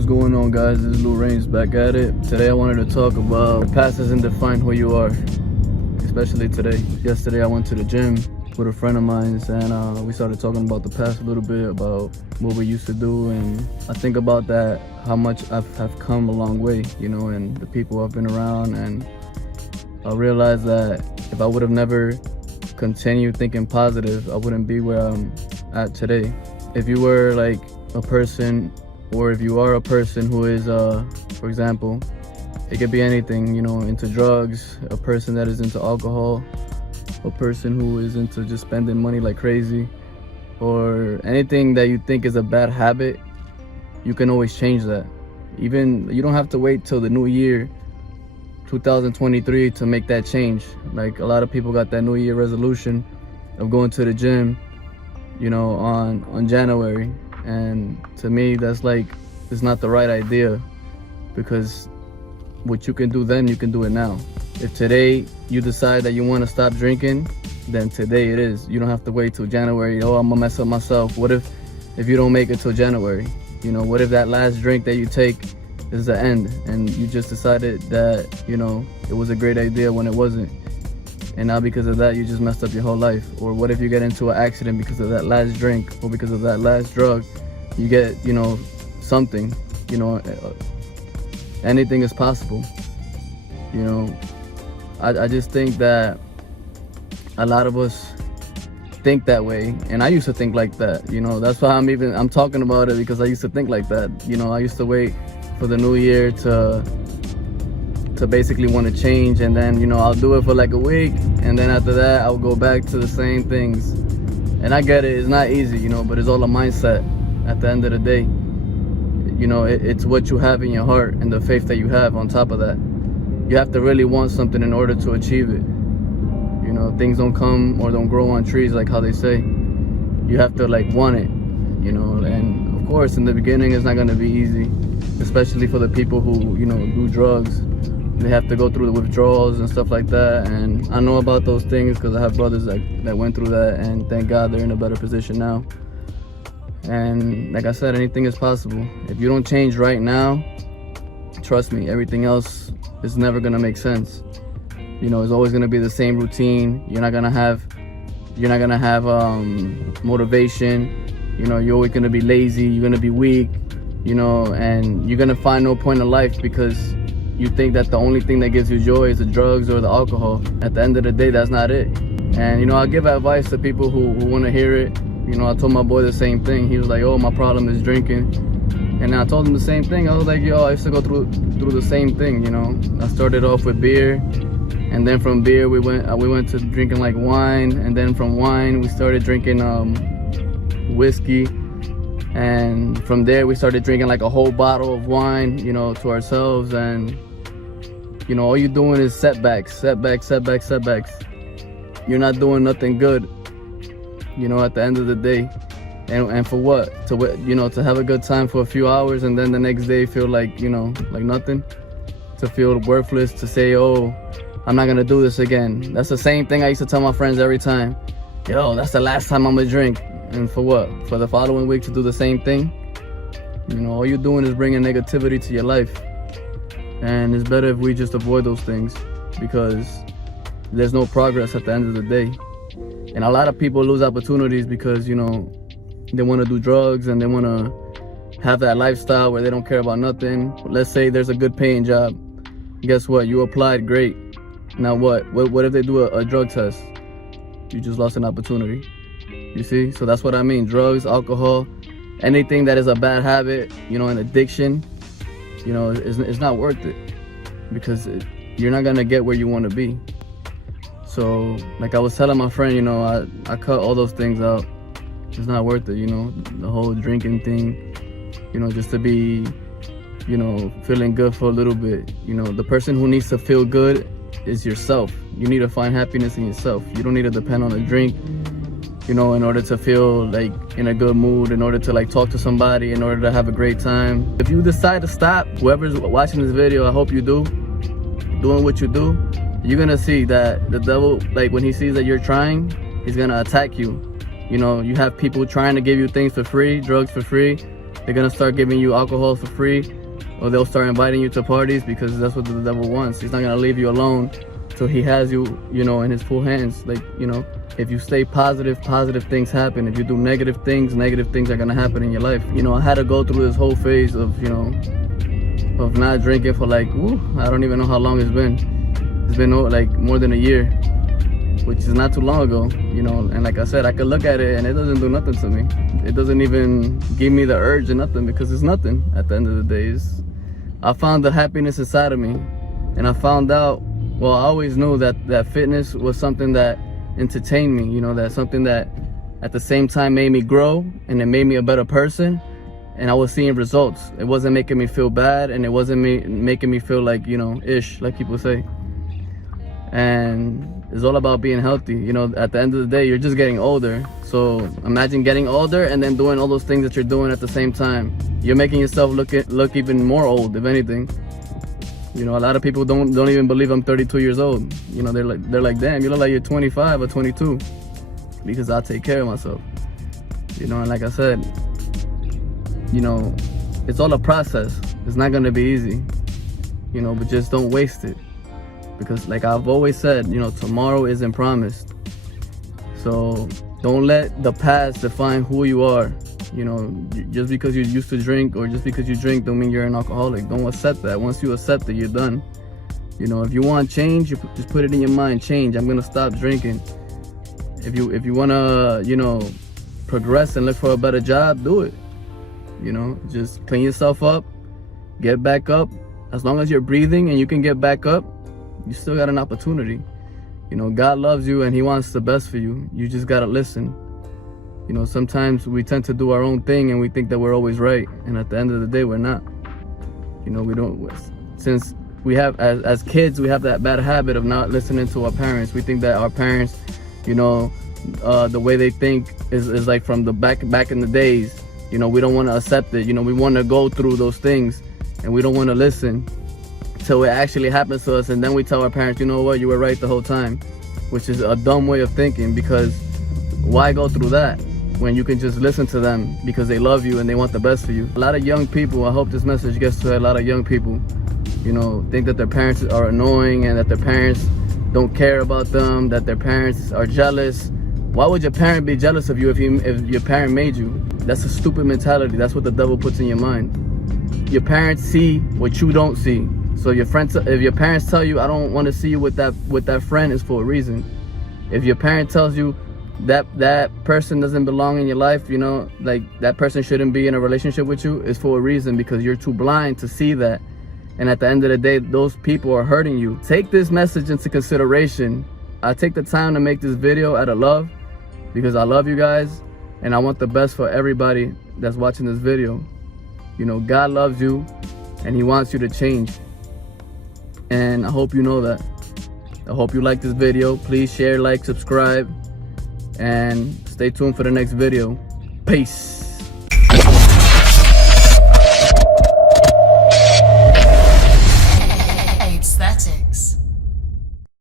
What's going on, guys? This is Luraynz back at it. Today I wanted to talk about the past doesn't define who you are, especially today. Yesterday I went to the gym with a friend of mine, and we started talking about the past a little bit, about what we used to do, and I think about that, how much I've come a long way, you know, and the people I've been around, and I realized that if I would have never continued thinking positive, I wouldn't be where I'm at today. If you were like a person, or if you are a person who is, for example, it could be anything, you know, into drugs, a person that is into alcohol, a person who is into just spending money like crazy, or anything that you think is a bad habit, you can always change that. Even, you don't have to wait till the new year, 2023, to make that change. Like, a lot of people got that new year resolution of going to the gym, you know, on January. And to me, that's like, it's not the right idea, because what you can do then, you can do it now. If today you decide that you want to stop drinking, then today it is. You don't have to wait till January. Oh, I'm gonna mess up myself. What if you don't make it till January? You know, what if that last drink that you take is the end, and you just decided that, you know, it was a great idea when it wasn't, and now because of that you just messed up your whole life? Or what if you get into an accident because of that last drink, or because of that last drug? You get, you know, something, you know, anything is possible. You know, I just think that a lot of us think that way, and I used to think like that, you know. That's why I'm talking about it, because I used to think like that. You know, I used to wait for the new year to basically want to change, and then, you know, I'll do it for like a week, and then after that I'll go back to the same things. And I get it, it's not easy, you know, but it's all a mindset at the end of the day. You know, it's what you have in your heart and the faith that you have on top of that. You have to really want something in order to achieve it. You know, things don't come or don't grow on trees, like how they say. You have to like want it, you know. And of course, in the beginning it's not going to be easy, especially for the people who, you know, do drugs. They have to go through the withdrawals and stuff like that, and I know about those things because I have brothers that went through that, and thank God they're in a better position now. And like I said, anything is possible. If you don't change right now, trust me, everything else is never gonna make sense. You know, it's always gonna be the same routine. You're not gonna have motivation. You know, you're always gonna be lazy, you're gonna be weak, you know, and you're gonna find no point in life, because you think that the only thing that gives you joy is the drugs or the alcohol. At the end of the day, that's not it. And, you know, I'll give advice to people who wanna hear it. You know, I told my boy the same thing. He was like, oh, my problem is drinking. And I told him the same thing. I was like, yo, I used to go through the same thing, you know. I started off with beer, and then from beer we went to drinking like wine, and then from wine we started drinking whiskey, and from there we started drinking like a whole bottle of wine, you know, to ourselves. And, you know, all you're doing is setbacks. You're not doing nothing good, you know, at the end of the day. And for what? You know, to have a good time for a few hours, and then the next day feel like, you know, like nothing? To feel worthless, to say, oh, I'm not gonna do this again. That's the same thing I used to tell my friends every time. Yo, that's the last time I'm gonna drink. And for what? For the following week to do the same thing? You know, all you're doing is bringing negativity to your life. And it's better if we just avoid those things, because there's no progress at the end of the day. And a lot of people lose opportunities because, you know, they want to do drugs and they want to have that lifestyle where they don't care about nothing. Let's say there's a good paying job. Guess what? You applied, great. Now what if they do a drug test? You just lost an opportunity. You see? So that's what I mean. Drugs, alcohol, anything that is a bad habit, you know, an addiction, you know, it's not worth it, because you're not going to get where you want to be. So, like I was telling my friend, you know, I cut all those things out. It's not worth it, you know, the whole drinking thing, you know, just to be, you know, feeling good for a little bit. You know, the person who needs to feel good is yourself. You need to find happiness in yourself. You don't need to depend on a drink, you know, in order to feel like in a good mood, in order to like talk to somebody, in order to have a great time. If you decide to stop, whoever's watching this video, I hope you do, doing what you do, you're gonna see that the devil, like when he sees that you're trying, he's gonna attack you. You know, you have people trying to give you things for free, drugs for free, They're gonna start giving you alcohol for free, or they'll start inviting you to parties because that's what the devil wants. He's not gonna leave you alone till he has you, you know, in his full hands. Like, you know, if you stay positive, positive things happen. If you do negative things are gonna happen in your life. You know, I had to go through this whole phase of, you know, of not drinking for like, I don't even know how long it's been. It's been like more than a year, which is not too long ago, you know. And like I said, I could look at it and it doesn't do nothing to me. It doesn't even give me the urge or nothing, because it's nothing at the end of the day. I found the happiness inside of me, and I found out, well, I always knew that fitness was something that entertained me, you know, that's something that at the same time made me grow, and it made me a better person, and I was seeing results. It wasn't making me feel bad, and it wasn't making me feel like, you know, ish, like people say. And it's all about being healthy. You know, at the end of the day, you're just getting older. So imagine getting older and then doing all those things that you're doing at the same time. You're making yourself look even more old, if anything. You know, a lot of people don't even believe I'm 32 years old. You know, they're like, damn, you look like you're 25 or 22, because I take care of myself. You know, and like I said, you know, it's all a process. It's not gonna be easy, you know, but just don't waste it. Because like I've always said, you know, tomorrow isn't promised. So don't let the past define who you are. You know, just because you used to drink, or just because you drink, don't mean you're an alcoholic. Don't accept that. Once you accept it, you're done. You know, if you want change, you just put it in your mind. Change. I'm gonna stop drinking. If you wanna, you know, progress and look for a better job, do it. You know, just clean yourself up, get back up. As long as you're breathing and you can get back up, you still got an opportunity. You know, God loves you and he wants the best for you. You just gotta listen. You know, sometimes we tend to do our own thing and we think that we're always right, and at the end of the day, we're not. You know, we don't, since we have, as kids, we have that bad habit of not listening to our parents. We think that our parents, you know, the way they think is like from the back in the days. You know, we don't want to accept it. You know, we want to go through those things and we don't want to listen till it actually happens to us, and then we tell our parents, you know what, you were right the whole time, which is a dumb way of thinking, because why go through that when you can just listen to them because they love you and they want the best for you? A lot of young people, I hope this message gets to a lot of young people, you know, think that their parents are annoying and that their parents don't care about them, that their parents are jealous. Why would your parent be jealous of you if your parent made you? That's a stupid mentality. That's what the devil puts in your mind. Your parents see what you don't see. So if your parents tell you, I don't want to see you with that friend, is for a reason. If your parent tells you that person doesn't belong in your life, you know, like that person shouldn't be in a relationship with you, is for a reason, because you're too blind to see that. And at the end of the day, those people are hurting you. Take this message into consideration. I take the time to make this video out of love, because I love you guys and I want the best for everybody that's watching this video. You know, God loves you and he wants you to change. And I hope you know that. I hope you like this video. Please share, like, subscribe, and stay tuned for the next video. Peace.